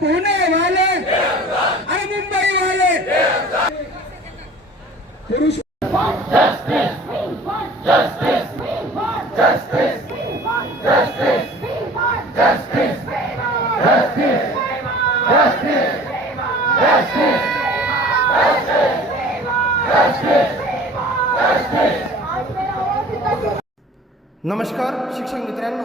पुणे वाले आणि मुंबई वाले। पुरुष नमस्कार शिक्षक मित्रांनो.